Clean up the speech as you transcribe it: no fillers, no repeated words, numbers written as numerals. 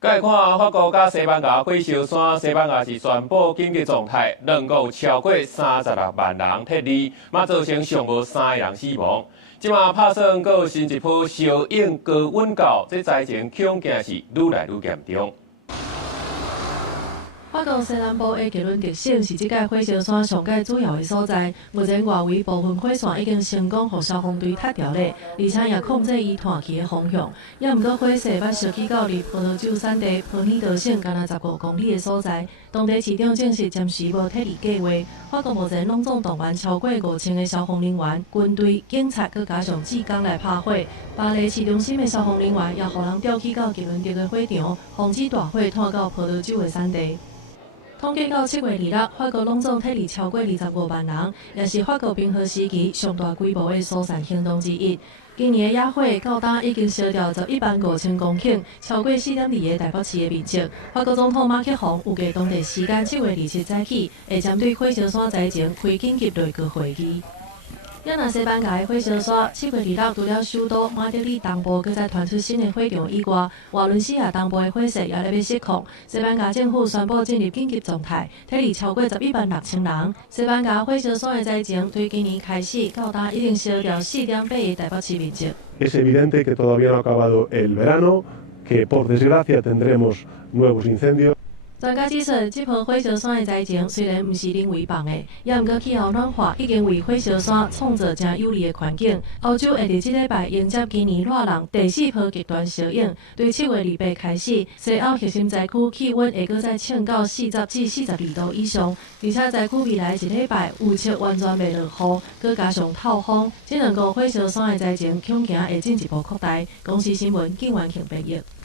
概看法国甲西班牙火烧山，西班牙是宣布紧急状态，两国超过36万人撤离，嘛造成上无3个人死亡。即马拍算阁有新一波小影高温高，这灾情恐惊是愈来愈严重。法国西南部的吉伦特省是这届火烧山上界主要的所在。目前外围部分火线已经成功被消防队踢掉了，而且也控制伊弹去的方向。也毋过火势捌烧去到离葡萄酒产地普尼德省敢若15公里的所在。当地市长证实暂时无撤离计划。法国目前拢总动员超过5000个消防人员、军队、警察，佮加上志工来拍火。巴黎市中心的消防人员也互人调去到吉伦特的火场，防止大火炭到葡萄酒的产地。统计到7月2日，法国拢总撤离超过25万人，也是法国冰河时期上大规模的疏散行动之一。今年的野火到今已经烧掉115000公顷，超过4.2个台北市的面积。法国总统马克宏预计当地时间7月27早起，会针对火烧山灾情开紧急内阁会议。也若西班牙的火烧山，7月2日除了首都马德里东部，搁再传出新的火场以外，瓦伦西亚东部的火势也在要失控。西班牙政府宣布进入紧急状态，撤离超过116000人。西班牙火烧山的灾情，对今年开始到今已经烧掉4.8个台北市面积。Es evidente que todavía no ha acabado el verano, que por desgracia tendremos nuevos incendios. 专家指出，这波火烧山的灾情虽然不是人为放的，也毋过气候暖化已经为火烧山创造真有利的环境。欧洲会伫这礼拜迎接今年热浪第4波极端小影，对7月28开始，西欧核心灾区气温会搁再升到40至42度以上，而且灾区未来一礼拜预测完全袂落雨，搁加上透风，这两个火烧山的灾情恐惊会进一步扩大。公司新闻，景元庆报道。